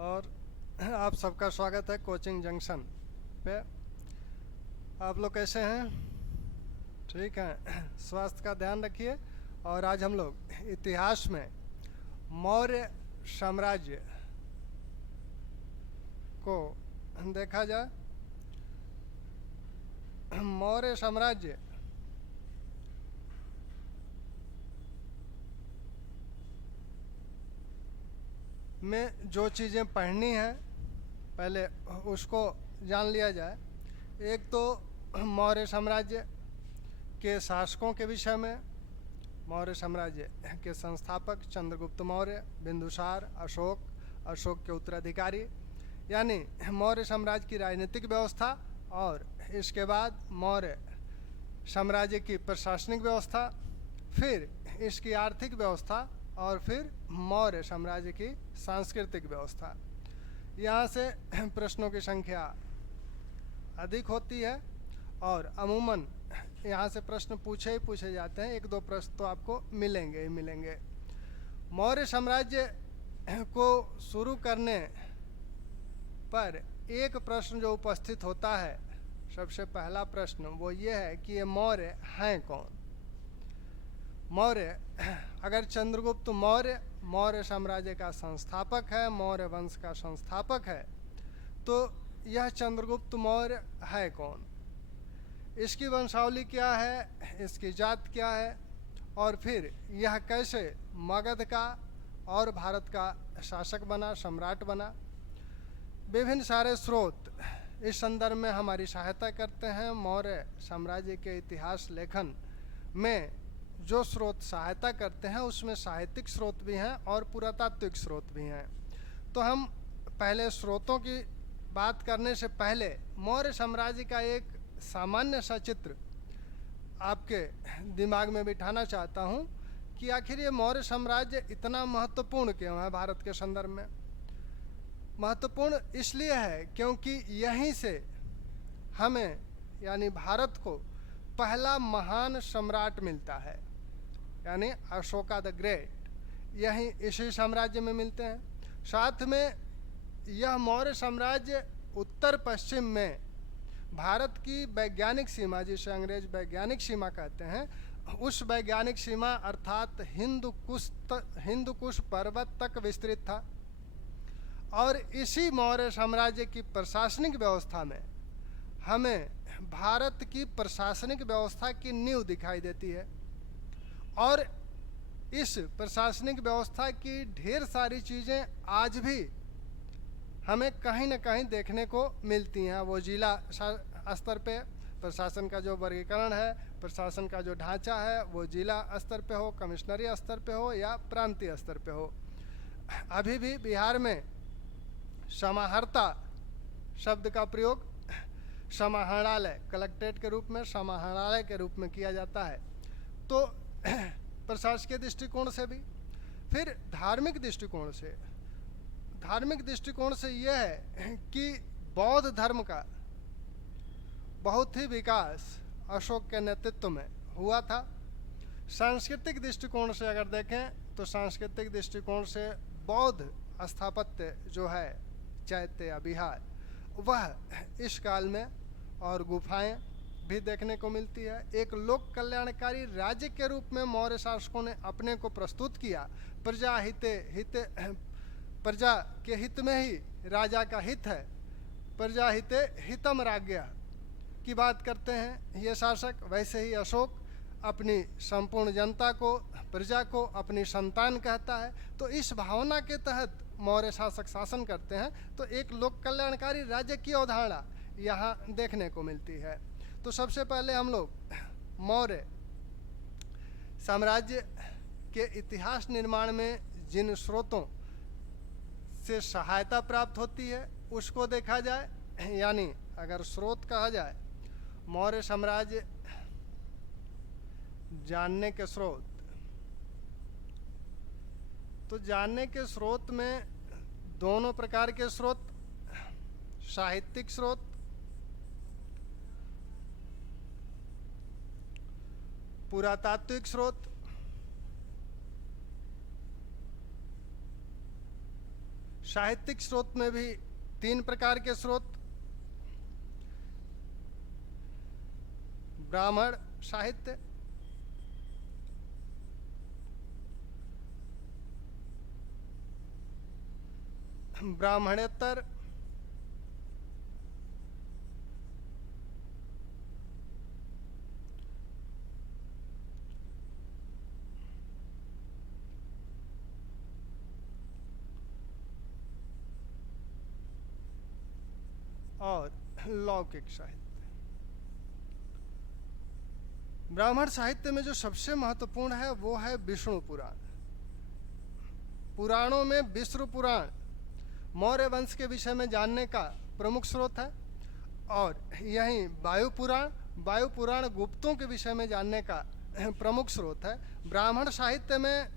और आप सबका स्वागत है कोचिंग जंक्शन पे। आप लोग कैसे हैं? ठीक हैं? स्वास्थ्य का ध्यान रखिए। और आज हम लोग इतिहास में मौर्य साम्राज्य को देखा जाए। मौर्य साम्राज्य में जो चीज़ें पढ़नी हैं पहले उसको जान लिया जाए। एक तो मौर्य साम्राज्य के शासकों के विषय में, मौर्य साम्राज्य के संस्थापक चंद्रगुप्त मौर्य, बिंदुसार, अशोक, अशोक के उत्तराधिकारी, यानी मौर्य साम्राज्य की राजनीतिक व्यवस्था, और इसके बाद मौर्य साम्राज्य की प्रशासनिक व्यवस्था, फिर इसकी आर्थिक व्यवस्था, और फिर मौर्य साम्राज्य की सांस्कृतिक व्यवस्था। यहाँ से प्रश्नों की संख्या अधिक होती है और अमूमन यहाँ से प्रश्न पूछे ही पूछे जाते हैं। एक दो प्रश्न तो आपको मिलेंगे ही मिलेंगे। मौर्य साम्राज्य को शुरू करने पर एक प्रश्न जो उपस्थित होता है, सबसे पहला प्रश्न वो ये है कि ये मौर्य हैं कौन। मौर्य, अगर चंद्रगुप्त मौर्य मौर्य साम्राज्य का संस्थापक है, मौर्य वंश का संस्थापक है, तो यह चंद्रगुप्त मौर्य है कौन, इसकी वंशावली क्या है, इसकी जात क्या है, और फिर यह कैसे मगध का और भारत का शासक बना, सम्राट बना। विभिन्न सारे स्रोत इस संदर्भ में हमारी सहायता करते हैं। मौर्य साम्राज्य के इतिहास लेखन में जो स्रोत सहायता करते हैं उसमें साहित्यिक स्रोत भी हैं और पुरातात्विक स्रोत भी हैं। तो हम पहले स्रोतों की बात करने से पहले मौर्य साम्राज्य का एक सामान्य सा चित्र आपके दिमाग में बिठाना चाहता हूँ कि आखिर ये मौर्य साम्राज्य इतना महत्वपूर्ण क्यों है भारत के संदर्भ में। महत्वपूर्ण इसलिए है क्योंकि यहीं से हमें यानी भारत को पहला महान सम्राट मिलता है, यानी अशोका द ग्रेट, यहीं इसी साम्राज्य में मिलते हैं। साथ में यह मौर्य साम्राज्य उत्तर पश्चिम में भारत की वैज्ञानिक सीमा, जिसे अंग्रेज वैज्ञानिक सीमा कहते हैं, उस वैज्ञानिक सीमा अर्थात हिंदू कुश पर्वत तक विस्तृत था। और इसी मौर्य साम्राज्य की प्रशासनिक व्यवस्था में हमें भारत की प्रशासनिक व्यवस्था की नींव दिखाई देती है। और इस प्रशासनिक व्यवस्था की ढेर सारी चीज़ें आज भी हमें कहीं न कहीं देखने को मिलती हैं। वो जिला स्तर पे प्रशासन का जो वर्गीकरण है, प्रशासन का जो ढांचा है, वो जिला स्तर पे हो, कमिश्नरी स्तर पे हो या प्रांतीय स्तर पे हो। अभी भी बिहार में समाहर्ता शब्द का प्रयोग समाहरणालय, कलेक्ट्रेट के रूप में, समाहरणालय के रूप में किया जाता है। तो प्रशासकीय दृष्टिकोण से भी, फिर धार्मिक दृष्टिकोण से यह है कि बौद्ध धर्म का बहुत ही विकास अशोक के नेतृत्व में हुआ था। सांस्कृतिक दृष्टिकोण से अगर देखें तो सांस्कृतिक दृष्टिकोण से बौद्ध स्थापत्य जो है, चैत्य या विहार, वह इस काल में और गुफाएं भी देखने को मिलती है। एक लोक कल्याणकारी राज्य के रूप में मौर्य शासकों ने अपने को प्रस्तुत किया। प्रजा के हित में ही राजा का हित है, प्रजा हिते हितम राज्ञः की बात करते हैं ये शासक। वैसे ही अशोक अपनी संपूर्ण जनता को, प्रजा को अपनी संतान कहता है। तो इस भावना के तहत मौर्य शासक शासन करते हैं। तो एक लोक कल्याणकारी राज्य की अवधारणा यहाँ देखने को मिलती है। तो सबसे पहले हम लोग मौर्य साम्राज्य के इतिहास निर्माण में जिन स्रोतों से सहायता प्राप्त होती है उसको देखा जाए। यानी अगर स्रोत कहा जाए, मौर्य साम्राज्य जानने के स्रोत, तो जानने के स्रोत में दोनों प्रकार के स्रोत, साहित्यिक स्रोत, पुरातात्विक स्रोत, साहित्यिक स्रोत में भी 3 प्रकार के स्रोत: ब्राह्मण साहित्य, ब्राह्मणेतर, और लौकिक साहित्य। ब्राह्मण साहित्य में जो सबसे महत्वपूर्ण है वो है विष्णु पुराण। पुराणों में विष्णु पुराण मौर्य वंश के विषय में जानने का प्रमुख स्रोत है, और यहीं वायु पुराण गुप्तों के विषय में जानने का प्रमुख स्रोत है। ब्राह्मण साहित्य में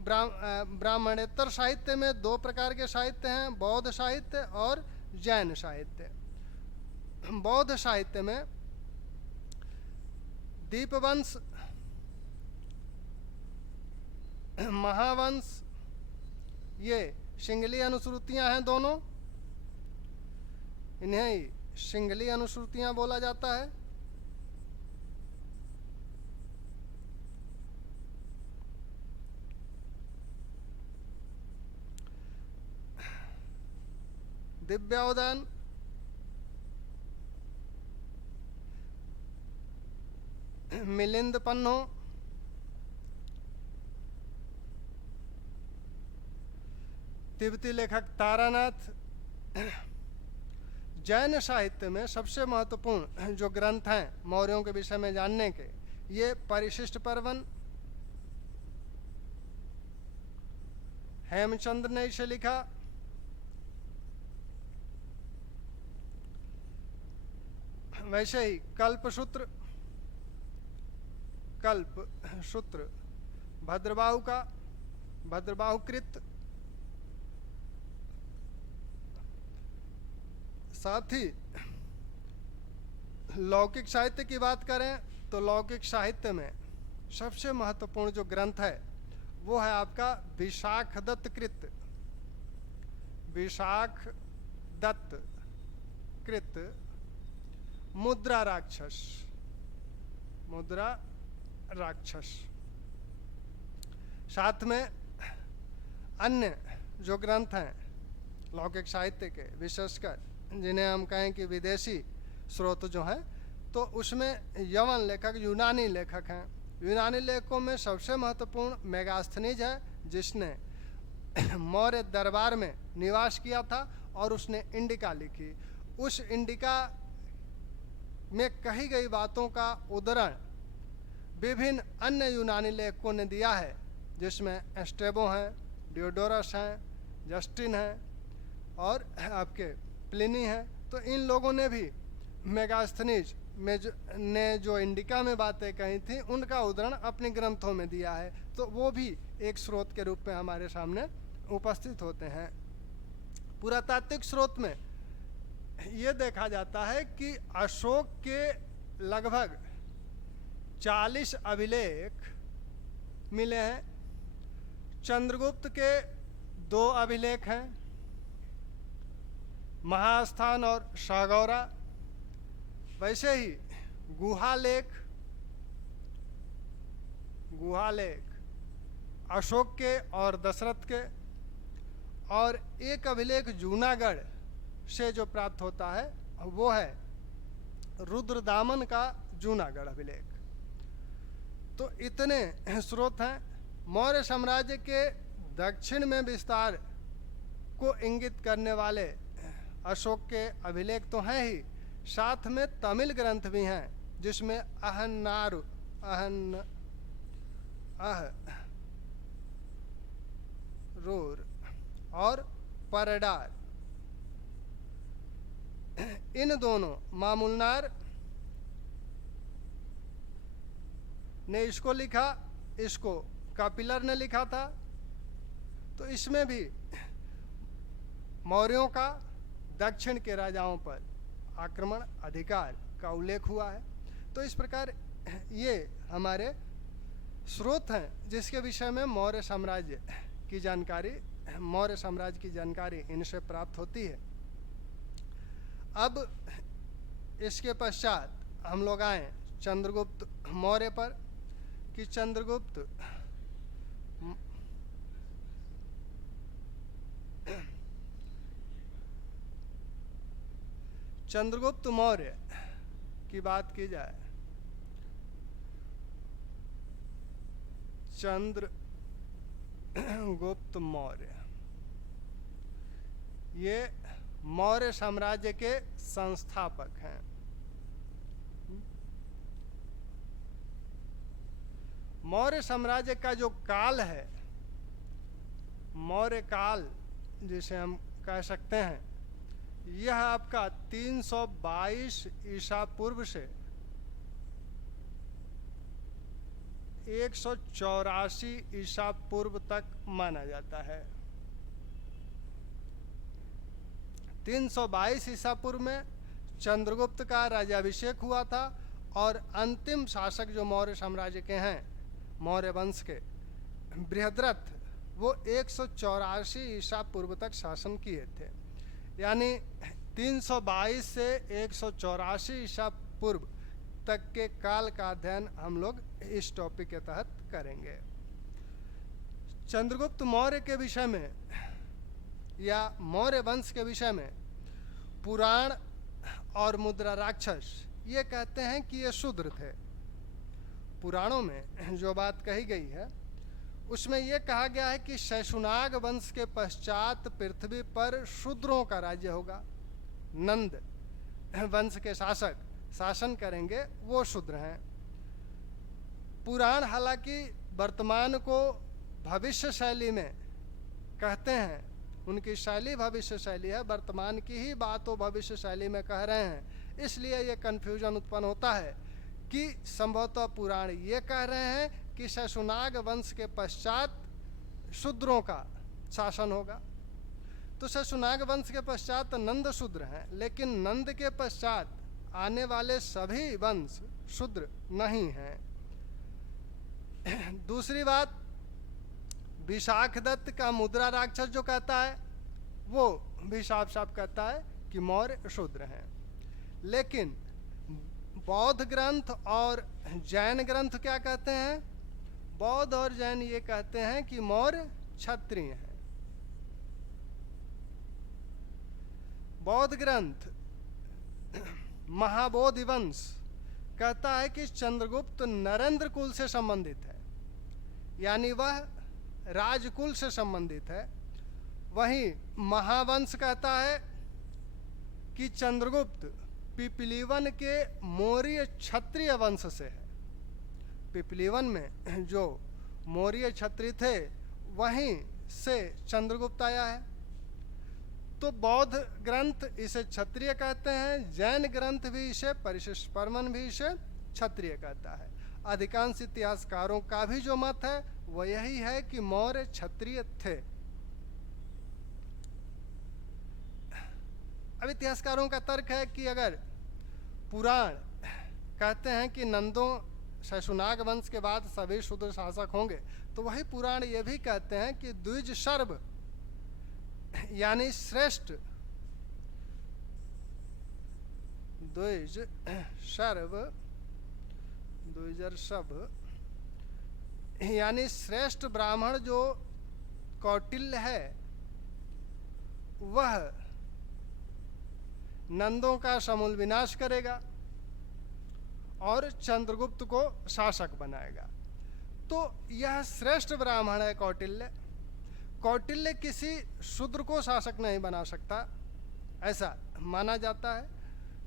ब्राह्मणेतर साहित्य में 2 प्रकार के साहित्य हैं: बौद्ध साहित्य और जैन साहित्य। बौद्ध साहित्य में दीपवंश, महावंश, ये सिंगली अनुश्रुतियां हैं दोनों, इन्हें ही सिंगली अनुश्रुतियां बोला जाता है। दिव्योदान, मिलिंद पन्नो, तिब्बती लेखक तारानाथ। जैन साहित्य में सबसे महत्वपूर्ण जो ग्रंथ हैं मौर्यों के विषय में जानने के, ये परिशिष्ट पर्वन, हेमचंद्र ने इसे लिखा। वैसे ही कल्पसूत्र भद्रबाहु का, भद्रबाहुकृत। साथ ही लौकिक साहित्य की बात करें तो लौकिक साहित्य में सबसे महत्वपूर्ण जो ग्रंथ है वो है आपका विशाख दत्त कृत मुद्रा राक्षस। साथ में अन्य जो ग्रंथ हैं लौकिक साहित्य के, विशेषकर जिन्हें हम कहें कि विदेशी स्रोत जो हैं, तो उसमें यवन लेखक, यूनानी लेखक हैं। यूनानी लेखकों में सबसे महत्वपूर्ण मेगास्थनीज है, जिसने मौर्य दरबार में निवास किया था और उसने इंडिका लिखी। उस इंडिका में कही गई बातों का उद्धरण विभिन्न अन्य यूनानी लेखकों ने दिया है, जिसमें एस्टेबो हैं, डियोडोरस हैं, जस्टिन हैं और आपके प्लिनी हैं। तो इन लोगों ने भी मेगास्थनीज में जो इंडिका में बातें कही थी उनका उद्धरण अपने ग्रंथों में दिया है, तो वो भी एक स्रोत के रूप में हमारे सामने उपस्थित होते हैं। पुरातात्विक स्रोत में ये देखा जाता है कि अशोक के लगभग 40 अभिलेख मिले हैं। चंद्रगुप्त के 2 अभिलेख हैं, महास्थान और शाहगौरा। वैसे ही गुहालेख अशोक के और दशरथ के, और एक अभिलेख जूनागढ़ से जो प्राप्त होता है वो है रुद्रदामन का जूनागढ़ अभिलेख। तो इतने स्रोत हैं। मौर्य साम्राज्य के दक्षिण में विस्तार को इंगित करने वाले अशोक के अभिलेख तो हैं ही, साथ में तमिल ग्रंथ भी हैं, जिसमें रूर और परडार, इन दोनों, मामूलनार ने इसको लिखा, इसको कपिलर ने लिखा था। तो इसमें भी मौर्यों का दक्षिण के राजाओं पर आक्रमण, अधिकार का उल्लेख हुआ है। तो इस प्रकार ये हमारे स्रोत हैं जिसके विषय में मौर्य साम्राज्य की जानकारी मौर्य साम्राज्य की जानकारी इनसे प्राप्त होती है। अब इसके पश्चात हम लोग आए चंद्रगुप्त मौर्य पर कि चंद्रगुप्त मौर्य की बात की जाए, चंद्रगुप्त मौर्य ये मौर्य साम्राज्य के संस्थापक हैं। मौर्य साम्राज्य का जो काल है, मौर्य काल जिसे हम कह सकते हैं, यह आपका 322 ईसा पूर्व से 184 ईसा पूर्व तक माना जाता है। 322 ईसा पूर्व में चंद्रगुप्त का राज्याभिषेक हुआ था और अंतिम शासक जो मौर्य साम्राज्य के हैं, मौर्य वंश के, बृहद्रथ, वो 184 ईसा पूर्व तक शासन किए थे। यानी 322 से 184 ईसा पूर्व तक के काल का अध्ययन हम लोग इस टॉपिक के तहत करेंगे। चंद्रगुप्त मौर्य के विषय में या मौर्य वंश के विषय में पुराण और मुद्रा राक्षस ये कहते हैं कि ये शूद्र थे। पुराणों में जो बात कही गई है उसमें यह कहा गया है कि शैशुनाग वंश के पश्चात पृथ्वी पर शूद्रों का राज्य होगा। नंद वंश के शासक शासन करेंगे, वो शूद्र हैं। पुराण हालांकि वर्तमान को भविष्य शैली में कहते हैं, उनकी शैली भविष्य शैली है, वर्तमान की ही बात वो भविष्य शैली में कह रहे हैं। इसलिए ये कन्फ्यूजन उत्पन्न होता है कि संभवतः पुराण ये कह रहे हैं कि शैशुनाग वंश के पश्चात शूद्रों का शासन होगा। तो शैशुनाग वंश के पश्चात नंद शूद्र हैं, लेकिन नंद के पश्चात आने वाले सभी वंश शूद्र नहीं हैं। दूसरी बात, विशाखदत्त का मुद्रा राक्षस जो कहता है वो भी साफ साफ कहता है कि मौर्य शूद्र हैं। लेकिन बौद्ध ग्रंथ और जैन ग्रंथ क्या कहते हैं? बौद्ध और जैन ये कहते हैं कि मौर्य क्षत्रिय हैं। बौद्ध ग्रंथ महाबोधि वंश कहता है कि चंद्रगुप्त नरेंद्र कुल से संबंधित है, यानी वह राजकुल से संबंधित है। वहीं महावंश कहता है कि चंद्रगुप्त पिपलीवन के मौर्य क्षत्रिय वंश से है। पिपलीवन में जो मौर्य क्षत्रिय थे वहीं से चंद्रगुप्त आया है। तो बौद्ध ग्रंथ इसे क्षत्रिय कहते हैं, जैन ग्रंथ भी इसे, परिशिष्ट परमन भी इसे क्षत्रिय कहता है। अधिकांश इतिहासकारों का भी जो मत है वह यही है कि मौर्य क्षत्रिय थे। अब इतिहासकारों का तर्क है कि अगर पुराण कहते हैं कि नंदों शैशुनाग वंश के बाद सभी शूद्र शासक होंगे, तो वही पुराण ये भी कहते हैं कि द्विज सर्व यानी श्रेष्ठ, द्विज सर्व, द्विजर सब यानी श्रेष्ठ ब्राह्मण जो कौटिल्य है वह नंदों का समूल विनाश करेगा और चंद्रगुप्त को शासक बनाएगा। तो यह श्रेष्ठ ब्राह्मण है कौटिल्य। कौटिल्य किसी शूद्र को शासक नहीं बना सकता, ऐसा माना जाता है।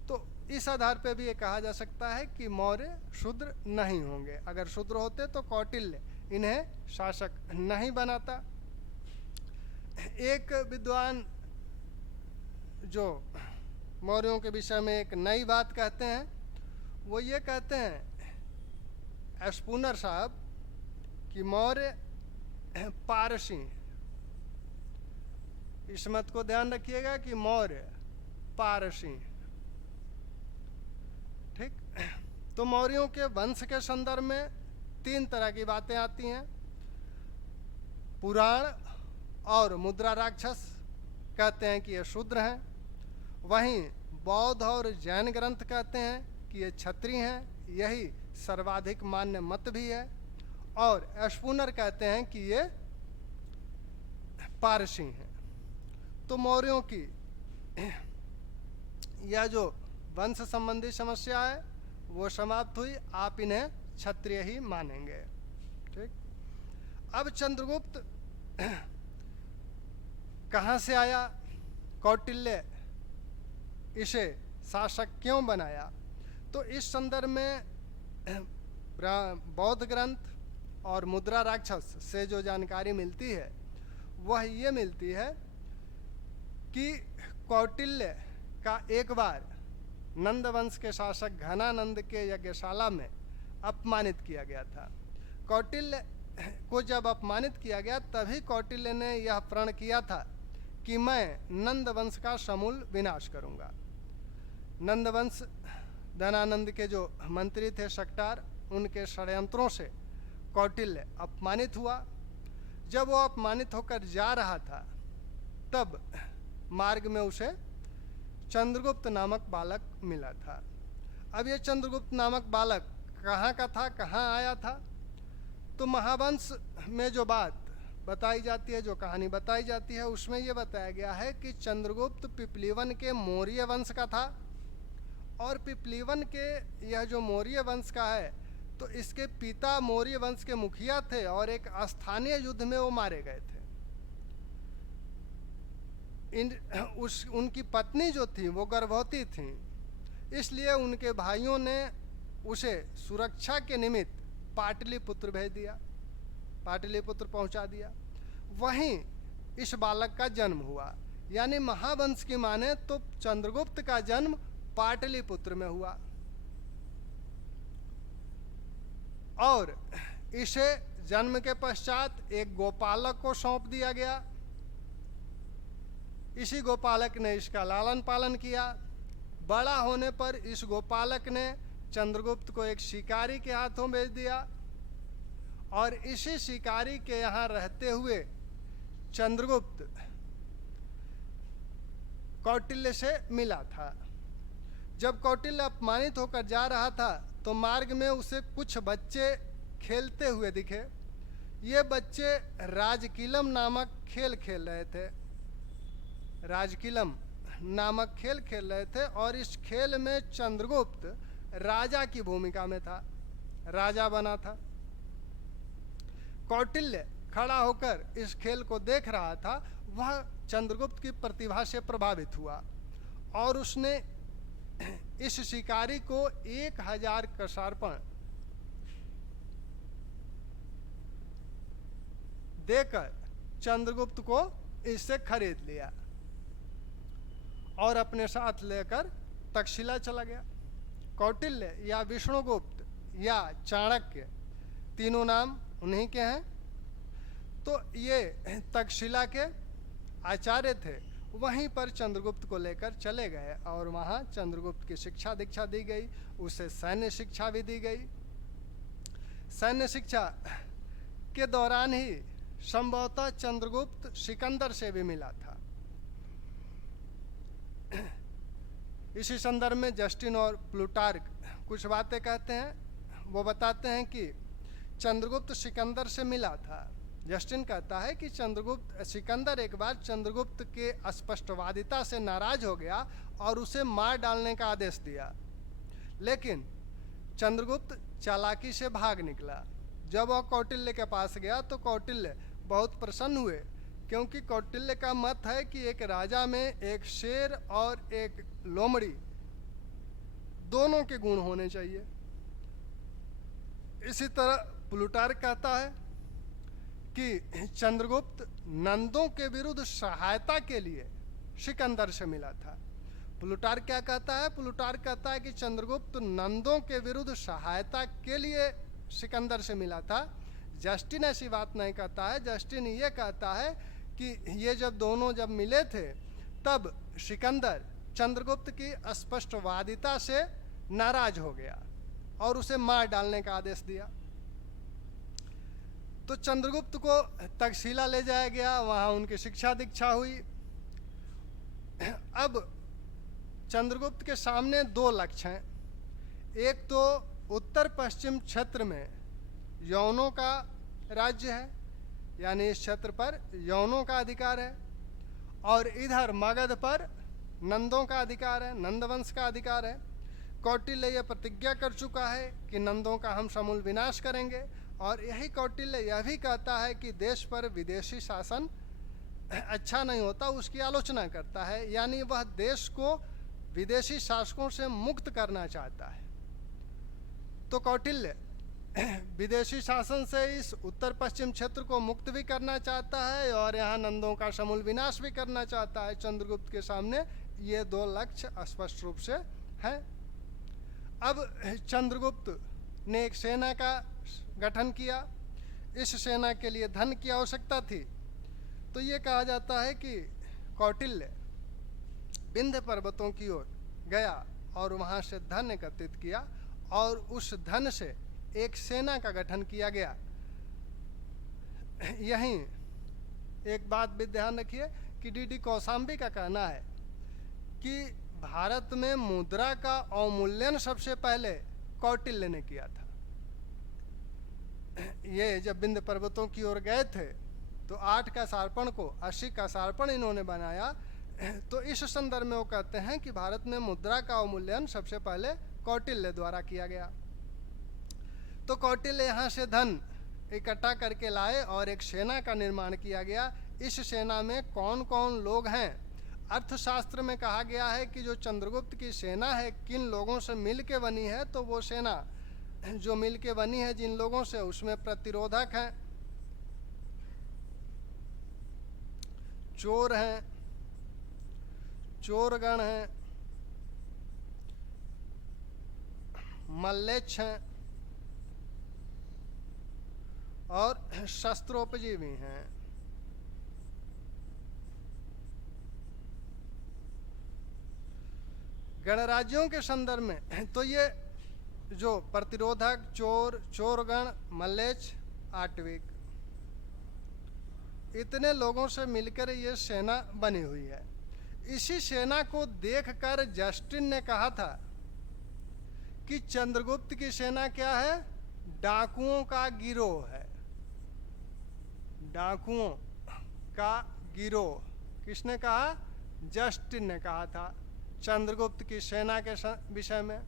तो इस आधार पर भी ये कहा जा सकता है कि मौर्य शूद्र नहीं होंगे। अगर शूद्र होते तो कौटिल्य इन्हें शासक नहीं बनाता। एक विद्वान जो मौर्यों के विषय में एक नई बात कहते हैं, वो ये कहते हैं स्पूनर साहब कि मौर्य पारसी। इस मत को ध्यान रखिएगा कि मौर्य पारसी, ठीक। तो मौर्यों के वंश के संदर्भ में तीन तरह की बातें आती हैं। पुराण, और मुद्रा राक्षस कहते हैं कि ये शूद्र हैं। वहीं बौद्ध और जैन ग्रंथ कहते हैं कि ये क्षत्रिय हैं, यही सर्वाधिक मान्य मत भी है। और स्पूनर कहते हैं कि ये पारसी हैं। तो मौर्यों की यह जो वंश संबंधी समस्या है वो समाप्त हुई, आप इन्हें क्षत्रिय ही मानेंगे। ठीक। अब चंद्रगुप्त कहाँ से आया, कौटिल्य इसे शासक क्यों बनाया, तो इस संदर्भ में बौद्ध ग्रंथ और मुद्रा राक्षस से जो जानकारी मिलती है वह ये मिलती है कि कौटिल्य का एक बार नंद वंश के शासक घनानंद के यज्ञशाला में अपमानित किया गया था। कौटिल्य को जब अपमानित किया गया तभी कौटिल्य ने यह प्रण किया था कि मैं नंद वंश का समूल विनाश करूंगा। नंद वंश धनानंद के जो मंत्री थे शक्टार, उनके षड्यंत्रों से कौटिल्य अपमानित हुआ। जब वो अपमानित होकर जा रहा था तब मार्ग में उसे चंद्रगुप्त नामक बालक मिला था। अब ये चंद्रगुप्त नामक बालक कहाँ का था, कहाँ आया था, तो महावंश में जो बात बताई जाती है, जो कहानी बताई जाती है, उसमें ये बताया गया है कि चंद्रगुप्त पिपलीवन के मौर्य वंश का था। और पिपलीवन के यह जो मौर्य वंश का है तो इसके पिता मौर्य वंश के मुखिया थे और एक स्थानीय युद्ध में वो मारे गए थे। उनकी पत्नी जो थी वो गर्भवती थी, इसलिए उनके भाइयों ने उसे सुरक्षा के निमित्त पाटलिपुत्र भेज दिया, पाटलिपुत्र पहुंचा दिया। वहीं इस बालक का जन्म हुआ, यानी महावंश की माने तो चंद्रगुप्त का जन्म पाटलिपुत्र में हुआ। और इसे जन्म के पश्चात एक गोपालक को सौंप दिया गया। इसी गोपालक ने इसका लालन पालन किया। बड़ा होने पर इस गोपालक ने चंद्रगुप्त को एक शिकारी के हाथों भेज दिया और इसी शिकारी के यहाँ रहते हुए चंद्रगुप्त कौटिल्य से मिला था। जब कौटिल्य अपमानित होकर जा रहा था तो मार्ग में उसे कुछ बच्चे खेलते हुए दिखे। ये बच्चे राजकिलम नामक खेल खेल रहे थे, राजकिलम नामक खेल खेल रहे थे और इस खेल में चंद्रगुप्त राजा की भूमिका में था, राजा बना था। कौटिल्य खड़ा होकर इस खेल को देख रहा था। वह चंद्रगुप्त की प्रतिभा से प्रभावित हुआ और उसने इस शिकारी को 1000 कसार्पण देकर चंद्रगुप्त को इससे खरीद लिया और अपने साथ लेकर तक्षशिला चला गया। कौटिल्य या विष्णुगुप्त या चाणक्य, तीनों नाम उन्हीं के हैं। तो ये तक्षशिला के आचार्य थे, वहीं पर चंद्रगुप्त को लेकर चले गए और वहाँ चंद्रगुप्त की शिक्षा दीक्षा दी गई। उसे सैन्य शिक्षा भी दी गई। सैन्य शिक्षा के दौरान ही संभवतः चंद्रगुप्त सिकंदर से भी मिला था। इसी संदर्भ में जस्टिन और प्लूटार्क कुछ बातें कहते हैं। वो बताते हैं कि चंद्रगुप्त सिकंदर से मिला था। जस्टिन कहता है कि सिकंदर एक बार चंद्रगुप्त के अस्पष्टवादिता से नाराज हो गया और उसे मार डालने का आदेश दिया, लेकिन चंद्रगुप्त चालाकी से भाग निकला। जब वह कौटिल्य के पास गया तो कौटिल्य बहुत प्रसन्न हुए, क्योंकि कौटिल्य का मत है कि एक राजा में एक शेर और एक लोमड़ी दोनों के गुण होने चाहिए। इसी तरह प्लूटार्क कहता है कि चंद्रगुप्त नंदों के विरुद्ध सहायता के लिए सिकंदर से मिला था। प्लूटार्क क्या कहता है? प्लूटार्क कहता है कि चंद्रगुप्त नंदों के विरुद्ध सहायता के लिए सिकंदर से मिला था। जस्टिन ऐसी बात नहीं कहता है। जस्टिन ये कहता है कि ये जब दोनों मिले थे तब सिकंदर चंद्रगुप्त की अस्पष्टवादिता से नाराज हो गया और उसे मार डालने का आदेश दिया। तो चंद्रगुप्त को तक्षशिला ले जाया गया, वहाँ उनकी शिक्षा दीक्षा हुई। अब चंद्रगुप्त के सामने दो लक्ष्य हैं। एक तो उत्तर पश्चिम क्षेत्र में यवनों का राज्य है, यानी इस क्षेत्र पर यवनों का अधिकार है, और इधर मगध पर नंदों का अधिकार है, नंदवंश का अधिकार है। कौटिल्य यह प्रतिज्ञा कर चुका है कि नंदों का हम समूल विनाश करेंगे, और यही कौटिल्य यह भी कहता है कि देश पर विदेशी शासन अच्छा नहीं होता, उसकी आलोचना करता है, यानी वह देश को विदेशी शासकों से मुक्त करना चाहता है। तो कौटिल्य विदेशी शासन से इस उत्तर पश्चिम क्षेत्र को मुक्त भी करना चाहता है और यहाँ नंदों का समूल विनाश भी करना चाहता है। चंद्रगुप्त के सामने ये दो लक्ष्य स्पष्ट रूप से हैं। अब चंद्रगुप्त ने एक सेना का गठन किया। इस सेना के लिए धन की आवश्यकता थी, तो ये कहा जाता है कि कौटिल्य विंध्य पर्वतों की ओर गया और वहाँ से धन एकत्रित किया, और उस धन से एक सेना का गठन किया गया। यहीं एक बात भी ध्यान रखिए कि डी कौशाम्बी का कहना है कि भारत में मुद्रा का अवमूल्यन सबसे पहले कौटिल्य ने किया था। ये जब विंध्य पर्वतों की ओर गए थे तो 8 का सार्पण को 80 का सार्पण इन्होंने बनाया। तो इस संदर्भ में वो कहते हैं कि भारत में मुद्रा का अवमूल्यन सबसे पहले कौटिल्य द्वारा किया गया। तो कौटिल्य यहाँ से धन इकट्ठा करके लाए और एक सेना का निर्माण किया गया। इस सेना में कौन कौन लोग हैं? अर्थशास्त्र में कहा गया है कि जो चंद्रगुप्त की सेना है किन लोगों से मिल के बनी है, तो वो सेना जो मिल के बनी है जिन लोगों से, उसमें प्रतिरोधक हैं, चोर हैं, चोरगण हैं, मल्लेच्छ हैं और शस्त्रोपजीवी हैं। गणराज्यों के संदर्भ में तो ये जो प्रतिरोधक, चोर, चोरगण, मल्लेच्छ, आटविक, इतने लोगों से मिलकर ये सेना बनी हुई है। इसी सेना को देखकर जस्टिन ने कहा था कि चंद्रगुप्त की सेना क्या है? डाकुओं का गिरोह है। डाकुओं का गिरोह किसने कहा? जस्टिन ने कहा था चंद्रगुप्त की सेना के विषय में।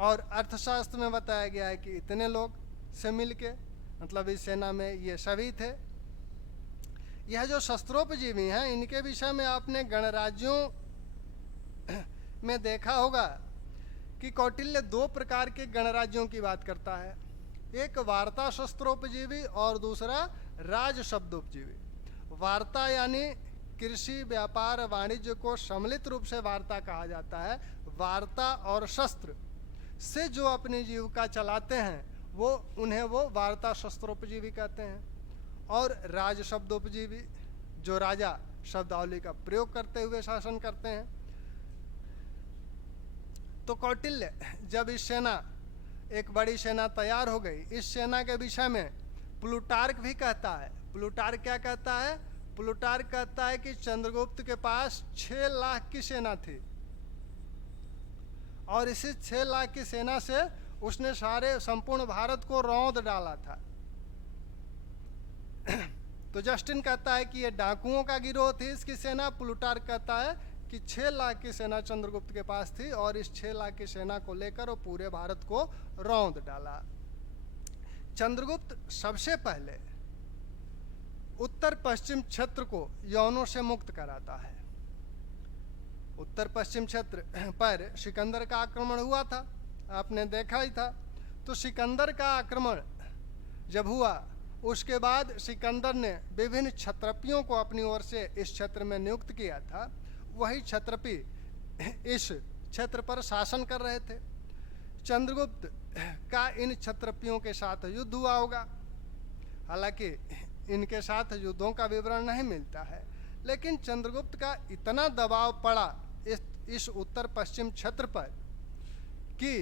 और अर्थशास्त्र में बताया गया है कि इतने लोग से मिलके, मतलब इस सेना में ये सभी थे। यह जो शस्त्रोपजीवी हैं, इनके विषय में आपने गणराज्यों में देखा होगा कि कौटिल्य 2 प्रकार के गणराज्यों की बात करता है। एक वार्ता शस्त्रोपजीवी और दूसरा राज शब्दोपजीवी। वार्ता यानी कृषि, व्यापार, वाणिज्य को सम्मिलित रूप से वार्ता कहा जाता है। वार्ता और शस्त्र से जो अपनी जीविका चलाते हैं उन्हें वो वार्ता शस्त्रोपजीवी कहते हैं। और राज शब्दोपजीवी जो राजा शब्दावली का प्रयोग करते हुए शासन करते हैं। तो कौटिल्य जब इस सेना, एक बड़ी सेना तैयार हो गई, इस सेना के विषय में प्लूटार्क भी कहता है। प्लूटार्क क्या कहता है? प्लूटार्क कहता है कि चंद्रगुप्त के पास 6 लाख की सेना थी और इसी 6 लाख की सेना से उसने संपूर्ण भारत को रौंद डाला था। तो जस्टिन कहता है कि ये डाकुओं का गिरोह थी इसकी सेना। प्लूटार्क कहता है कि 6 लाख की सेना चंद्रगुप्त के पास थी और इस 6 लाख की सेना को लेकर वो पूरे भारत को रौंद डाला। चंद्रगुप्त सबसे पहले उत्तर पश्चिम क्षेत्र को यवनों से मुक्त कराता है। उत्तर पश्चिम क्षेत्र पर सिकंदर का आक्रमण हुआ था, आपने देखा ही था। तो सिकंदर का आक्रमण जब हुआ, उसके बाद सिकंदर ने विभिन्न क्षत्रपियों को अपनी ओर से इस क्षेत्र में नियुक्त किया था। वही क्षत्रपी इस क्षेत्र पर शासन कर रहे थे। चंद्रगुप्त का इन क्षत्रपियों के साथ युद्ध हुआ होगा। हालांकि इनके साथ युद्धों का विवरण नहीं मिलता है, लेकिन चंद्रगुप्त का इतना दबाव पड़ा इस उत्तर पश्चिम क्षेत्र पर कि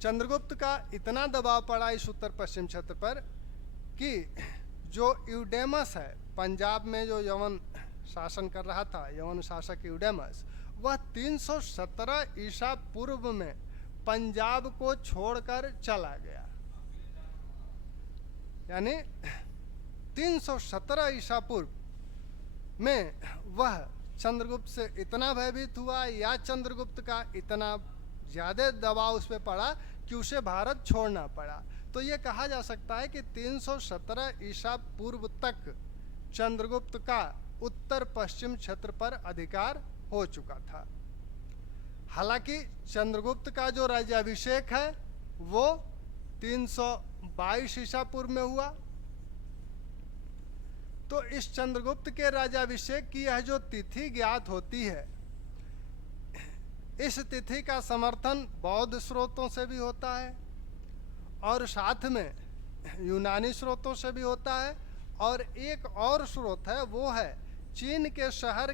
चंद्रगुप्त का इतना दबाव पड़ा इस उत्तर पश्चिम क्षेत्र पर कि जो यूडेमस है, पंजाब में जो यवन शासन कर रहा था, यवन शासक यूडेमस, वह 317 ईसा पूर्व में पंजाब को छोड़कर चला गया। यानी 317 ईसा पूर्व में वह चंद्रगुप्त से इतना भयभीत हुआ, या चंद्रगुप्त का इतना ज़्यादा दबाव उस पर पड़ा कि उसे भारत छोड़ना पड़ा। तो ये कहा जा सकता है कि 317 ईसा पूर्व तक चंद्रगुप्त का उत्तर पश्चिम क्षेत्र पर अधिकार हो चुका था। हालांकि चंद्रगुप्त का जो राज्याभिषेक है वो 322 ईसा पूर्व में हुआ। तो इस चंद्रगुप्त के राज्याभिषेक की यह जो तिथि ज्ञात होती है, इस तिथि का समर्थन बौद्ध स्रोतों से भी होता है और साथ में यूनानी स्रोतों से भी होता है, और एक और स्रोत है, वो है चीन के शहर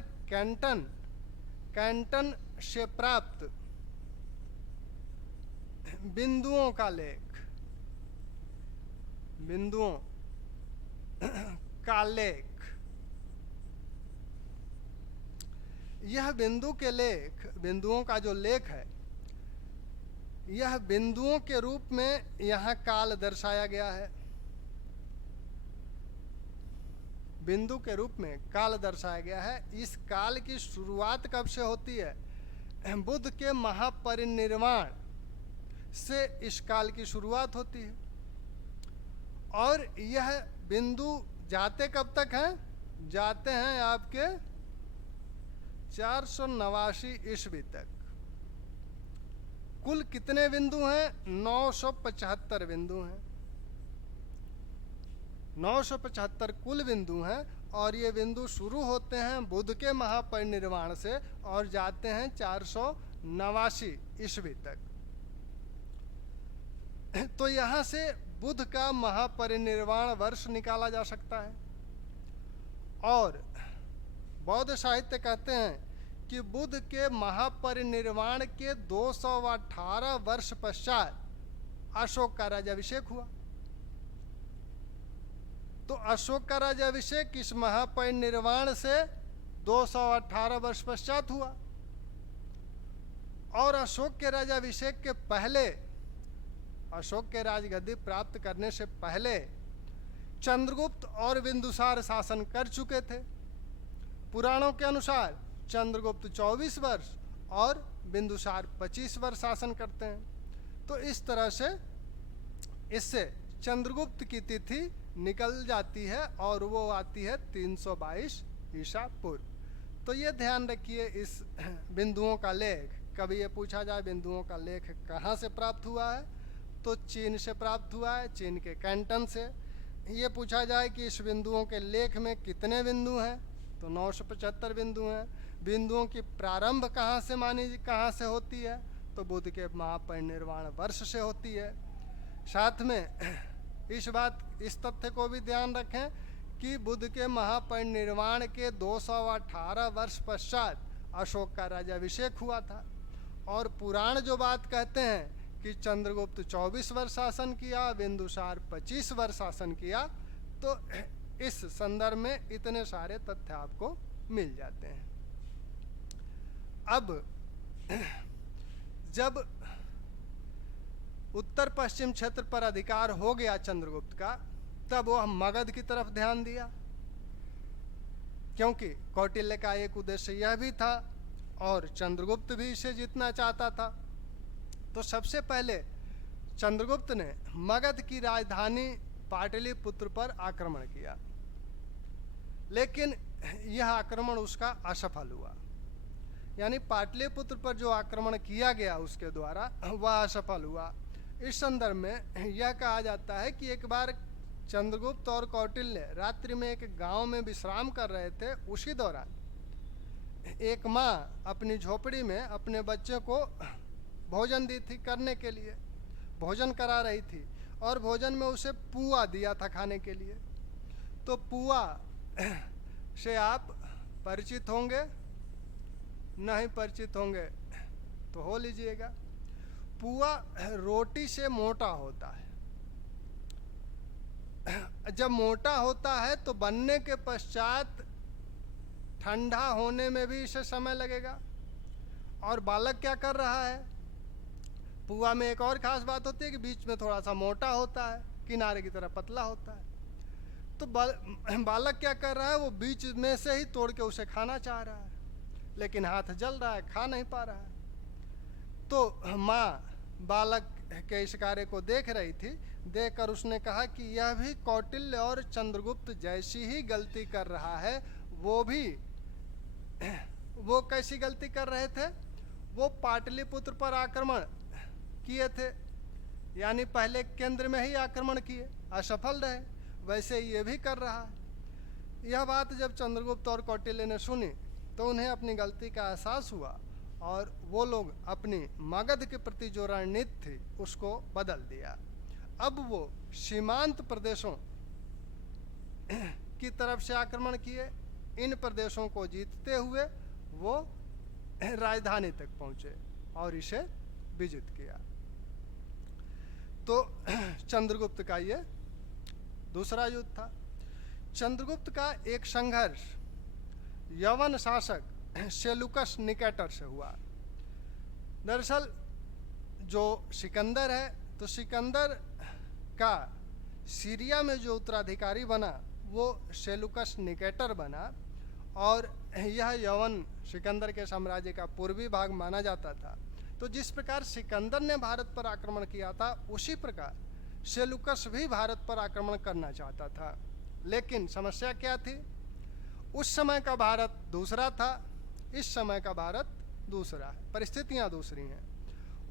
कैंटन से प्राप्त बिंदुओं का लेख, बिंदुओं का लेख। यह बिंदुओं का जो लेख है, यह बिंदुओं के रूप में यहाँ काल दर्शाया गया है। बिंदु के रूप में काल दर्शाया गया है। इस काल की शुरुआत कब से होती है? बुद्ध के महापरिनिर्वाण से इस काल की शुरुआत होती है। और यह बिंदु जाते कब तक हैं? जाते हैं आपके 489 ईस्वी तक। कुल कितने बिंदु हैं? 975 बिंदु हैं। 975 कुल बिंदु हैं, और ये बिंदु शुरू होते हैं बुद्ध के महापरिनिर्वाण से और जाते हैं 489 ईस्वी तक। तो यहाँ से बुद्ध का महापरिनिर्वाण वर्ष निकाला जा सकता है। और बौद्ध साहित्य कहते हैं कि बुद्ध के महापरिनिर्वाण के 218 वर्ष पश्चात अशोक का राज्याभिषेक हुआ। तो अशोक का राज्याभिषेक इस महापरिनिर्वाण से 218 वर्ष पश्चात हुआ। और अशोक के राज्याभिषेक के पहले, अशोक के राजगद्दी प्राप्त करने से पहले चंद्रगुप्त और बिंदुसार शासन कर चुके थे। पुराणों के अनुसार चंद्रगुप्त 24 वर्ष और बिंदुसार 25 वर्ष शासन करते हैं। तो इस तरह से इससे चंद्रगुप्त की तिथि निकल जाती है और वो आती है 322 ईसा पूर्व। तो ये ध्यान रखिए इस बिंदुओं का लेख। कभी ये पूछा जाए बिंदुओं का लेख कहाँ से प्राप्त हुआ है, तो चीन से प्राप्त हुआ है, चीन के कैंटन से। ये पूछा जाए कि इस बिंदुओं के लेख में कितने बिंदु हैं, तो 975 बिंदु हैं। बिंदुओं की प्रारंभ कहाँ से होती है, तो बुद्ध के महापरिनिर्वाण वर्ष से होती है। साथ में इस तथ्य को भी ध्यान रखें कि बुद्ध के महापरिनिर्वाण के 218 वर्ष पश्चात अशोक का राज्याभिषेक हुआ था। और पुराण जो बात कहते हैं कि चंद्रगुप्त 24 वर्ष शासन किया, बिंदुसार 25 वर्ष शासन किया, तो इस संदर्भ में इतने सारे तथ्य आपको मिल जाते हैं। अब जब उत्तर पश्चिम क्षेत्र पर अधिकार हो गया चंद्रगुप्त का, तब वह मगध की तरफ ध्यान दिया, क्योंकि कौटिल्य का एक उद्देश्य यह भी था और चंद्रगुप्त भी इसे जीतना चाहता था। तो सबसे पहले चंद्रगुप्त ने मगध की राजधानी पाटलिपुत्र पर आक्रमण किया, लेकिन यह आक्रमण उसका असफल हुआ। यानी पाटलिपुत्र पर जो आक्रमण किया गया उसके द्वारा वह असफल हुआ। इस संदर्भ में यह कहा जाता है कि एक बार चंद्रगुप्त और कौटिल्य रात्रि में एक गांव में विश्राम कर रहे थे। उसी दौरान एक माँ अपनी झोपड़ी में अपने बच्चे को भोजन दी थी करने के लिए, भोजन करा रही थी, और भोजन में उसे पुआ दिया था खाने के लिए। तो पुआ से आप परिचित होंगे, नहीं परिचित होंगे तो हो लीजिएगा। पुआ रोटी से मोटा होता है। जब मोटा होता है तो बनने के पश्चात ठंडा होने में भी इसे समय लगेगा। और बालक क्या कर रहा है, पुआ में एक और खास बात होती है कि बीच में थोड़ा सा मोटा होता है, किनारे की तरफ पतला होता है। तो बालक क्या कर रहा है, वो बीच में से ही तोड़ के उसे खाना चाह रहा है, लेकिन हाथ जल रहा है, खा नहीं पा रहा है। तो माँ बालक के इस कार्य को देख रही थी। देखकर उसने कहा कि यह भी कौटिल्य और चंद्रगुप्त जैसी ही गलती कर रहा है। वो कैसी गलती कर रहे थे, वो पाटलिपुत्र पर आक्रमण किए थे, यानी पहले केंद्र में ही आक्रमण किए, असफल रहे, वैसे ये भी कर रहा है। यह बात जब चंद्रगुप्त और कौटिल्य ने सुनी तो उन्हें अपनी गलती का एहसास हुआ और वो लोग अपनी मगध के प्रति जो रणनीति थी उसको बदल दिया। अब वो सीमांत प्रदेशों की तरफ से आक्रमण किए। इन प्रदेशों को जीतते हुए वो राजधानी तक पहुंचे और इसे विजित किया। तो चंद्रगुप्त का ये दूसरा युद्ध था। चंद्रगुप्त का एक संघर्ष यवन शासक सेलुकस निकेटर से हुआ। दरअसल जो सिकंदर है, तो सिकंदर का सीरिया में जो उत्तराधिकारी बना वो सेलुकस निकेटर बना, और यह यवन सिकंदर के साम्राज्य का पूर्वी भाग माना जाता था। तो जिस प्रकार सिकंदर ने भारत पर आक्रमण किया था, उसी प्रकार सेलुकस भी भारत पर आक्रमण करना चाहता था। लेकिन समस्या क्या थी, उस समय का भारत दूसरा था, इस समय का भारत दूसरा है, परिस्थितियां दूसरी हैं।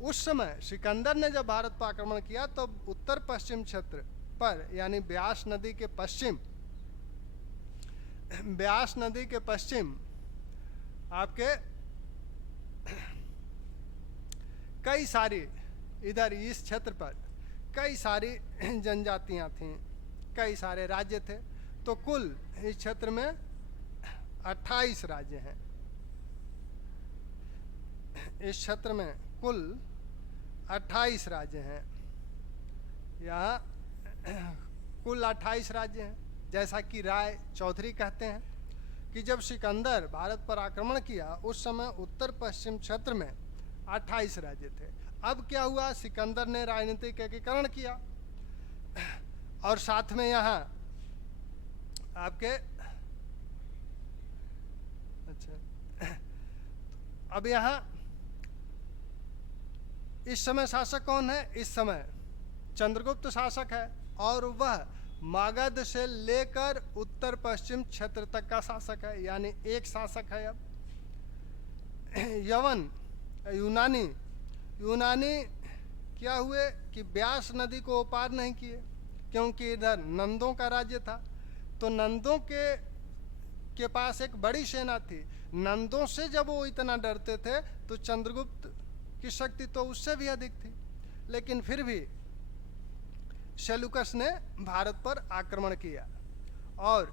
उस समय सिकंदर ने जब भारत पर आक्रमण किया तो उत्तर पश्चिम क्षेत्र पर, यानी ब्यास नदी के पश्चिम आपके कई सारी, इधर इस क्षेत्र पर कई सारी जनजातियां थीं, कई सारे राज्य थे। तो कुल इस क्षेत्र में 28 राज्य हैं। इस क्षेत्र में कुल 28 राज्य हैं। यहाँ कुल 28 राज्य हैं। जैसा कि राय चौधरी कहते हैं कि जब सिकंदर भारत पर आक्रमण किया उस समय उत्तर पश्चिम क्षेत्र में 28 राज्य थे। अब क्या हुआ, सिकंदर ने राजनीतिक एकीकरण किया और साथ में यहाँ आपके अब यहाँ इस समय शासक कौन है, इस समय चंद्रगुप्त शासक है और वह मगध से लेकर उत्तर पश्चिम क्षेत्र तक का शासक है, यानी एक शासक है। अब यवन यूनानी क्या हुए कि ब्यास नदी को पार नहीं किए, क्योंकि इधर नंदों का राज्य था। तो नंदों के पास एक बड़ी सेना थी। नंदों से जब वो इतना डरते थे तो चंद्रगुप्त की शक्ति तो उससे भी अधिक थी। लेकिन फिर भी सेलुकस ने भारत पर आक्रमण किया और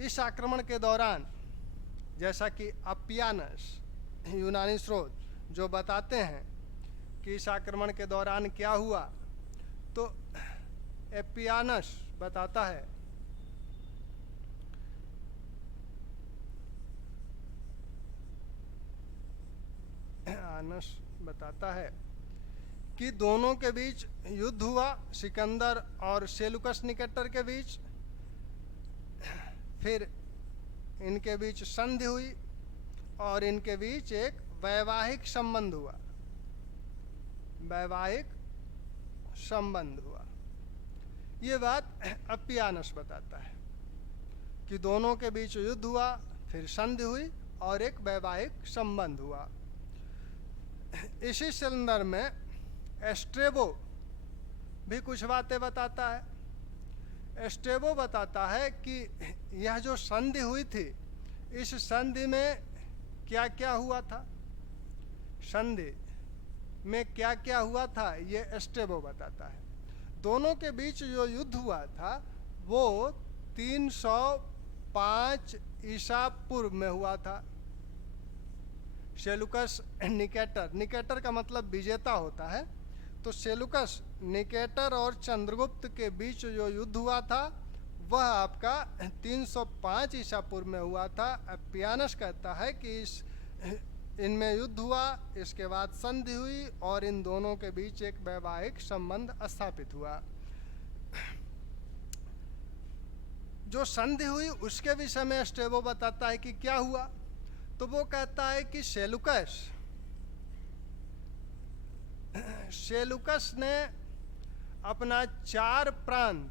इस आक्रमण के दौरान, जैसा कि अपियानस यूनानी स्रोत जो बताते हैं कि इस आक्रमण के दौरान क्या हुआ, तो एपियानस बताता है कि दोनों के बीच युद्ध हुआ, सिकंदर और सेलुकस निकेटर के बीच। फिर इनके बीच संधि हुई और इनके बीच एक वैवाहिक संबंध हुआ। ये बात अपियानस बताता है कि दोनों के बीच युद्ध हुआ, फिर संधि हुई और एक वैवाहिक संबंध हुआ। इसी संदर्भ में एस्ट्रेबो भी कुछ बातें बताता है। एस्ट्रेबो बताता है कि यह जो संधि हुई थी, इस संधि में क्या क्या हुआ था, संधि में क्या क्या हुआ था, ये एस्ट्रेबो बताता है। दोनों के बीच जो युद्ध हुआ था वो 305 ईसा पूर्व में हुआ था। सेलुकस निकेटर, निकेटर का मतलब विजेता होता है, तो सेलुकस निकेटर और चंद्रगुप्त के बीच जो युद्ध हुआ था वह आपका 305 ईसा पूर्व में हुआ था। अप्पियानस कहता है कि इनमें युद्ध हुआ, इसके बाद संधि हुई और इन दोनों के बीच एक वैवाहिक संबंध स्थापित हुआ। जो संधि हुई उसके विषय में स्ट्रेबो बताता है कि क्या हुआ, तो वो कहता है कि सेलुकस ने अपना 4 प्रांत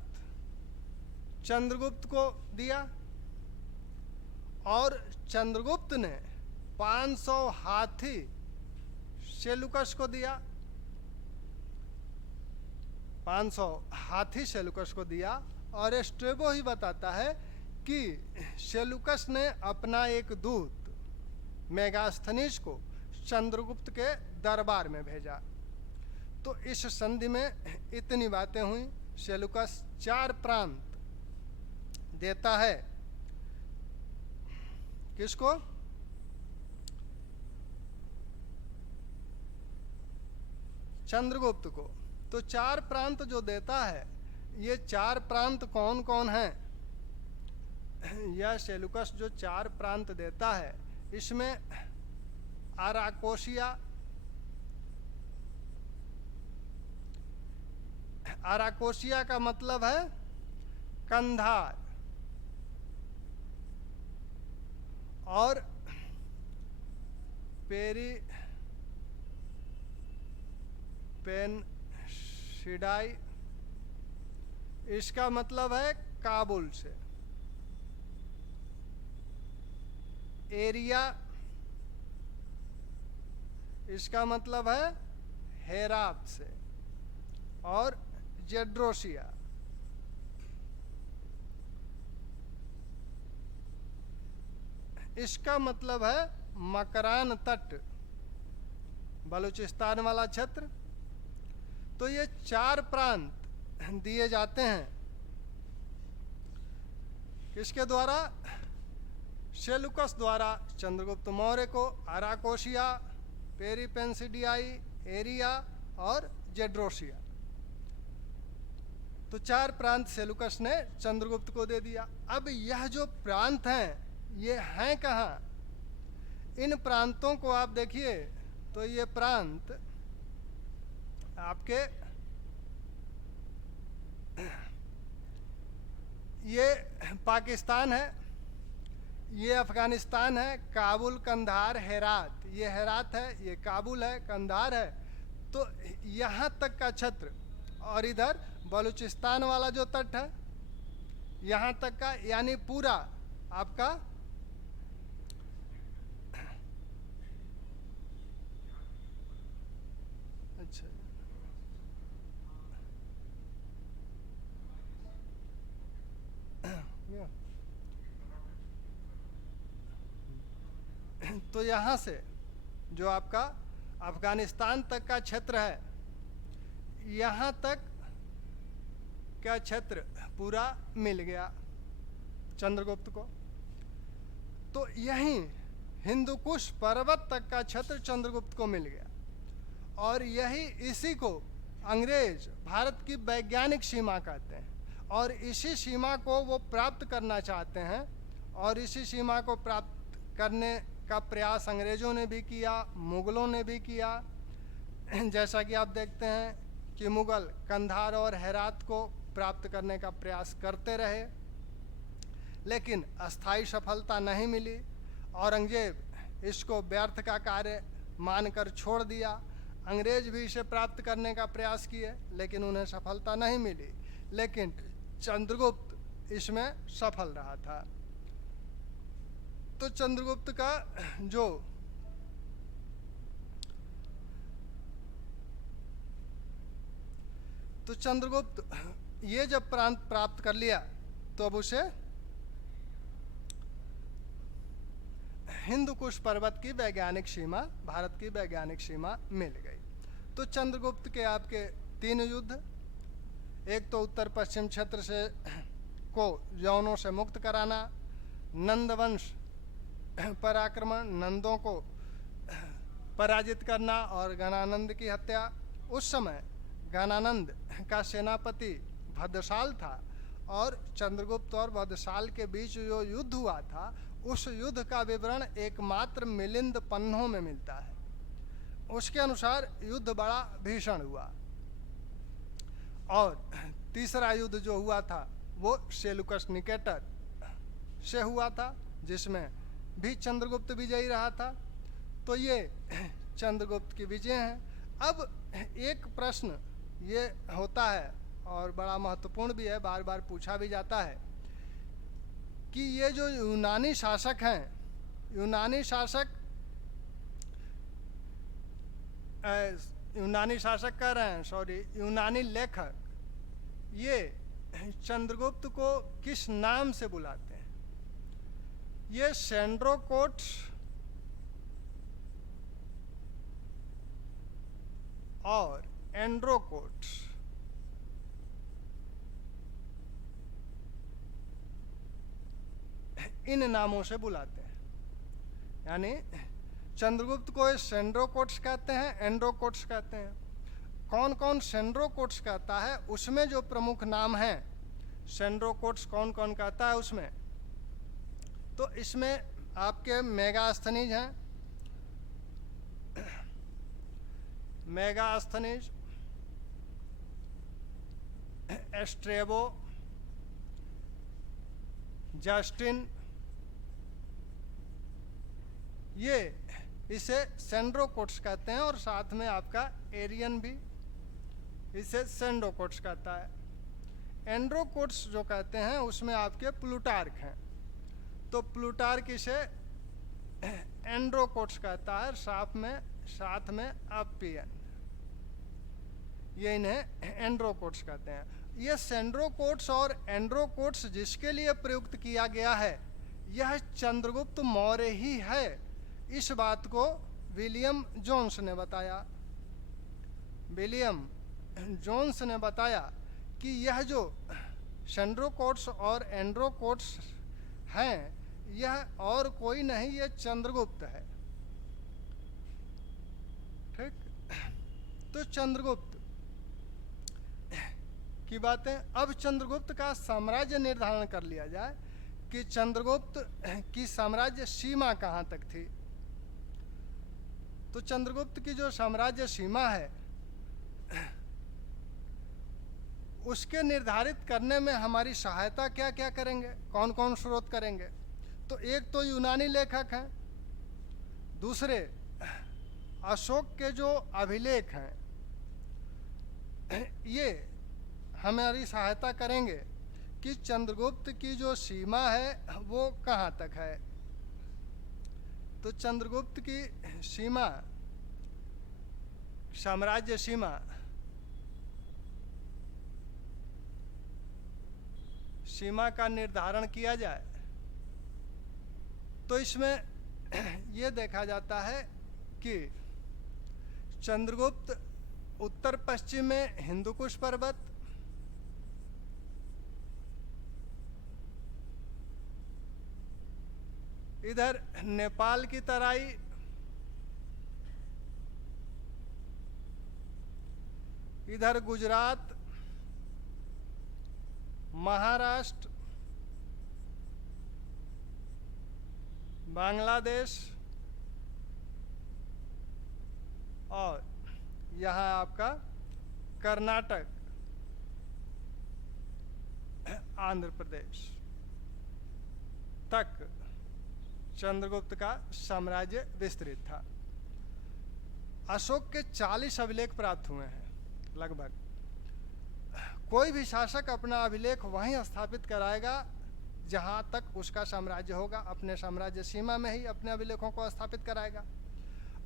चंद्रगुप्त को दिया और चंद्रगुप्त ने 500 हाथी सेलुकस को दिया, 500 हाथी सेलुकस को दिया। और स्ट्रेबो ही बताता है कि सेलुकस ने अपना एक दूत मेगास्थनीज को चंद्रगुप्त के दरबार में भेजा। तो इस संधि में इतनी बातें हुई। सेलुकस 4 प्रांत देता है किसको? चंद्रगुप्त को। तो 4 प्रांत जो देता है, ये 4 प्रांत कौन कौन हैं? यह सेलुकस जो 4 प्रांत देता है इसमें आराकोशिया, आराकोशिया का मतलब है कंधार, और पेनशिडाई इसका मतलब है काबुल से, एरिया इसका मतलब है हेरात से, और जेड्रोसिया इसका मतलब है मकरान तट, बलूचिस्तान वाला क्षेत्र। तो ये 4 प्रांत दिए जाते हैं किसके द्वारा? सेलुकस द्वारा चंद्रगुप्त मौर्य को। आराकोशिया, पेरिपेंसिडियाई, एरिया और जेड्रोसिया। तो 4 प्रांत सेलुकस ने चंद्रगुप्त को दे दिया। अब यह जो प्रांत हैं ये हैं कहाँ? इन प्रांतों को आप देखिए तो ये प्रांत आपके ये पाकिस्तान है, ये अफगानिस्तान है, काबुल, कंधार, हेरात, ये हेरात है, ये काबुल है, कंधार है। तो यहाँ तक का क्षेत्र, और इधर बलूचिस्तान वाला जो तट है यहाँ तक का, यानी पूरा आपका अच्छा तो यहाँ से जो आपका अफगानिस्तान तक का क्षेत्र है, यहाँ तक का क्षेत्र पूरा मिल गया चंद्रगुप्त को। तो यहीं हिंदुकुश पर्वत तक का क्षेत्र चंद्रगुप्त को मिल गया, और यही इसी को अंग्रेज भारत की वैज्ञानिक सीमा कहते हैं। और इसी सीमा को वो प्राप्त करना चाहते हैं, और इसी सीमा को प्राप्त करने का प्रयास अंग्रेज़ों ने भी किया, मुग़लों ने भी किया। जैसा कि आप देखते हैं कि मुग़ल कंधार और हेरात को प्राप्त करने का प्रयास करते रहे, लेकिन अस्थायी सफलता नहीं मिली। औरंगजेब इसको व्यर्थ का कार्य मानकर छोड़ दिया। अंग्रेज भी इसे प्राप्त करने का प्रयास किए, लेकिन उन्हें सफलता नहीं मिली। लेकिन चंद्रगुप्त इसमें सफल रहा था। तो चंद्रगुप्त का जो चंद्रगुप्त ये जब प्रांत प्राप्त कर लिया तो अब उसे हिंदुकुश पर्वत की वैज्ञानिक सीमा, भारत की वैज्ञानिक सीमा मिल गई। तो चंद्रगुप्त के आपके 3 युद्ध, एक तो उत्तर पश्चिम क्षेत्र से को यौनों से मुक्त कराना, नंदवंश पर आक्रमण, नंदों को पराजित करना और गणानंद की हत्या। उस समय गणानंद का सेनापति भद्रशाल था और चंद्रगुप्त और भद्रशाल के बीच जो युद्ध हुआ था, उस युद्ध का विवरण एकमात्र मिलिंद पन्नों में मिलता है। उसके अनुसार युद्ध बड़ा भीषण हुआ। और तीसरा युद्ध जो हुआ था वो सेलुकस निकेटर से हुआ था, जिसमें भी चंद्रगुप्त विजयी रहा था। तो ये चंद्रगुप्त की विजय हैं। अब एक प्रश्न ये होता है और बड़ा महत्वपूर्ण भी है, बार बार पूछा भी जाता है कि ये जो यूनानी शासक हैं, यूनानी शासक कह रहे हैं, सॉरी, यूनानी लेखक ये चंद्रगुप्त को किस नाम से बुलाते हैं? ये सेंड्रोकोट्स और एंड्रोकोट्स, इन नामों से बुलाते हैं। यानी चंद्रगुप्त को सेंड्रोकोट्स कहते हैं, एंड्रोकोट्स कहते हैं। कौन कौन सेंड्रोकोट्स कहता है, उसमें जो प्रमुख नाम हैं, सेंड्रोकोट्स कौन कौन कहता है उसमें, तो इसमें आपके मेगास्थनीज हैं, मेगास्थनीज, एस्ट्रेबो, जस्टिन, ये इसे सेंड्रोकोट्स कहते हैं। और साथ में आपका एरियन भी इसे सेंड्रोकोट्स कहता है। एंड्रोकोट्स जो कहते हैं उसमें आपके प्लूटार्क हैं, तो प्लूटार्क इसे एंड्रोकोट्स कहता है। साथ में अपियन, ये इन्हें एंड्रोकोट्स कहते हैं। ये सेंड्रोकोट्स और एंड्रोकोट्स जिसके लिए प्रयुक्त किया गया है, यह चंद्रगुप्त मौर्य ही है। इस बात को विलियम जोन्स ने बताया। विलियम जोन्स ने बताया कि यह जो सेंड्रोकोट्स और एंड्रोकोट्स हैं, यह और कोई नहीं, ये चंद्रगुप्त है। ठीक, तो चंद्रगुप्त की बातें। अब चंद्रगुप्त का साम्राज्य निर्धारण कर लिया जाए कि चंद्रगुप्त की साम्राज्य सीमा कहाँ तक थी। तो चंद्रगुप्त की जो साम्राज्य सीमा है, उसके निर्धारित करने में हमारी सहायता क्या क्या करेंगे, कौन कौन स्रोत करेंगे? तो एक तो यूनानी लेखक हैं, दूसरे अशोक के जो अभिलेख हैं, ये हमारी सहायता करेंगे कि चंद्रगुप्त की जो सीमा है वो कहाँ तक है। तो चंद्रगुप्त की सीमा, साम्राज्य सीमा का निर्धारण किया जाए तो इसमें ये देखा जाता है कि चंद्रगुप्त उत्तर पश्चिम में हिंदुकुश पर्वत, इधर नेपाल की तराई, इधर गुजरात, महाराष्ट्र, बांग्लादेश और यहाँ आपका कर्नाटक, आंध्र प्रदेश तक चंद्रगुप्त का साम्राज्य विस्तृत था। अशोक के 40 अभिलेख प्राप्त हुए हैं लगभग। कोई भी शासक अपना अभिलेख वहीं स्थापित कराएगा जहां तक उसका साम्राज्य होगा, अपने साम्राज्य सीमा में ही अपने अभिलेखों को स्थापित कराएगा।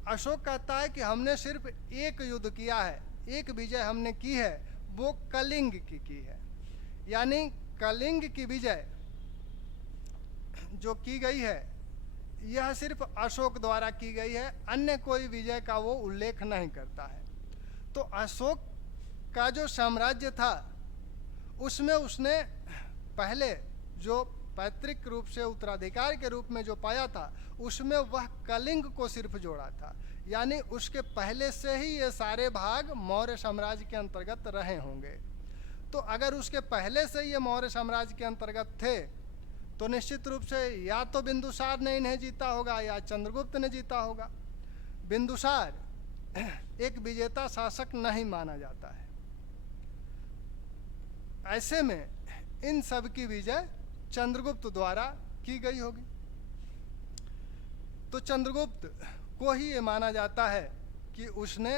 अशोक कहता है कि हमने सिर्फ एक युद्ध किया है, एक विजय हमने की है, वो कलिंग की है। यानी कलिंग की विजय जो की गई है यह सिर्फ अशोक द्वारा की गई है, अन्य कोई विजय का वो उल्लेख नहीं करता है। तो अशोक का जो साम्राज्य था उसमें उसने पहले जो पैतृक रूप से उत्तराधिकार के रूप में जो पाया था, उसमें वह कलिंग को सिर्फ जोड़ा था। यानी उसके पहले से ही ये सारे भाग मौर्य साम्राज्य के अंतर्गत रहे होंगे। तो अगर उसके पहले से ये मौर्य साम्राज्य के अंतर्गत थे तो निश्चित रूप से या तो बिंदुसार ने इन्हें जीता होगा या चंद्रगुप्त ने जीता होगा। बिंदुसार एक विजेता शासक नहीं माना जाता है। ऐसे में इन सब की विजय चंद्रगुप्त द्वारा की गई होगी। तो चंद्रगुप्त को ही ये माना जाता है कि उसने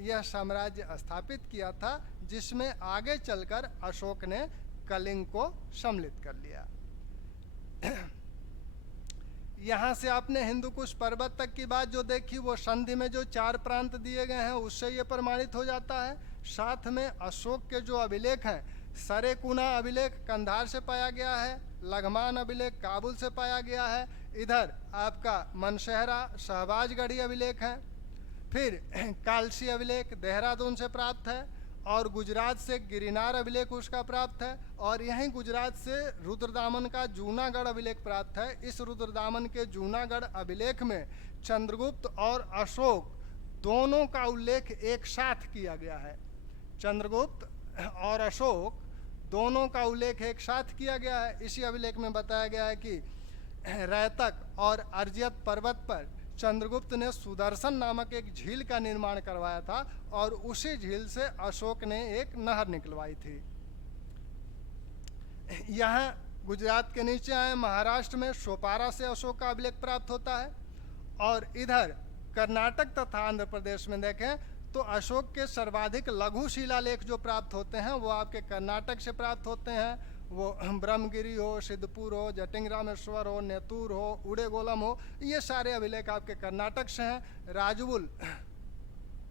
यह साम्राज्य स्थापित किया था जिसमें आगे चलकर अशोक ने कलिंग को सम्मिलित कर लिया। यहाँ से आपने हिंदुकुश पर्वत तक की बात जो देखी वो संधि में जो 4 प्रांत दिए गए हैं उससे ये प्रमाणित हो जाता है। साथ में अशोक के जो अभिलेख हैं, सरेकुना अभिलेख कंधार से पाया गया है, लघमान अभिलेख काबुल से पाया गया है, इधर आपका मनशहरा शहबाजगढ़ी अभिलेख है, फिर कालसी अभिलेख देहरादून से प्राप्त है और गुजरात से गिरनार अभिलेख उसका प्राप्त है, और यहीं गुजरात से रुद्रदामन का जूनागढ़ अभिलेख प्राप्त है। इस रुद्रदामन के जूनागढ़ अभिलेख में चंद्रगुप्त और अशोक दोनों का उल्लेख एक साथ किया गया है। चंद्रगुप्त और अशोक दोनों का उल्लेख एक साथ किया गया है। इसी अभिलेख में बताया गया है कि रैतक और अर्जियत पर्वत पर चंद्रगुप्त ने सुदर्शन नामक एक झील का निर्माण करवाया था और उसी झील से अशोक ने एक नहर निकलवाई थी। यहाँ गुजरात के नीचे आए महाराष्ट्र में सोपारा से अशोक का अभिलेख प्राप्त होता है, और इधर कर्नाटक तथा आंध्र प्रदेश में देखें तो अशोक के सर्वाधिक लघु शिलालेख जो प्राप्त होते हैं वो आपके कर्नाटक से प्राप्त होते हैं। वो ब्रह्मगिरी हो, सिद्धपुर हो, जटिंग रामेश्वर हो, नेतूर हो, उड़ेगोलम हो, ये सारे अभिलेख आपके कर्नाटक से हैं। राजबुल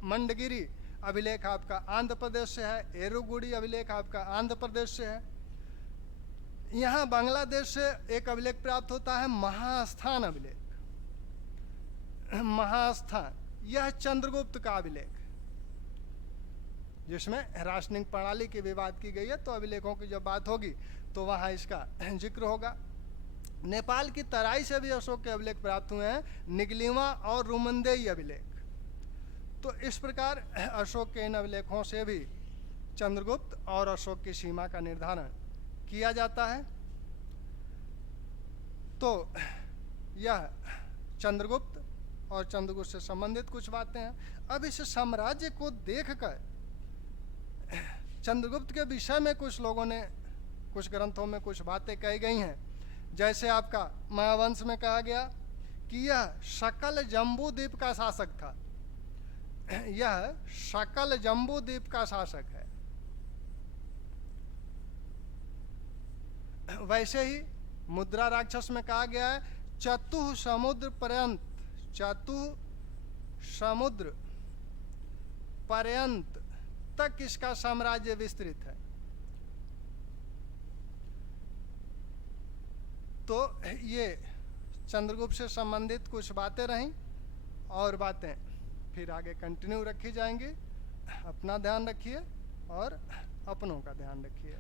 मंडगिरी अभिलेख आपका आंध्र प्रदेश से है। एरुगुड़ी अभिलेख आपका आंध्र प्रदेश से है। यहाँ बांग्लादेश से एक अभिलेख प्राप्त होता है, महास्थान अभिलेख। महास्थान यह चंद्रगुप्त का अभिलेख, जिसमें राशनिंग प्रणाली की भी बात की गई है। तो अभिलेखों की जब बात होगी तो वहाँ इसका जिक्र होगा। नेपाल की तराई से भी अशोक के अभिलेख प्राप्त हुए हैं, निगलीवा और रुमंदेई अभिलेख। तो इस प्रकार अशोक के इन अभिलेखों से भी चंद्रगुप्त और अशोक की सीमा का निर्धारण किया जाता है। तो यह चंद्रगुप्त और चंद्रगुप्त से संबंधित कुछ बातें हैं। अब इस साम्राज्य को देखकर चंद्रगुप्त के विषय में कुछ लोगों ने कुछ ग्रंथों में कुछ बातें कही गई हैं। जैसे आपका महावंश में कहा गया कि यह सकल जम्बू द्वीप का शासक था। यह सकल जम्बू द्वीप का शासक है। वैसे ही मुद्रा राक्षस में कहा गया है चतुः समुद्र पर्यंत, चतुः समुद्र पर्यंत तक इसका साम्राज्य विस्तृत है। तो ये चंद्रगुप्त से संबंधित कुछ बातें रहीं, और बातें फिर आगे कंटिन्यू रखी जाएंगी। अपना ध्यान रखिए और अपनों का ध्यान रखिए।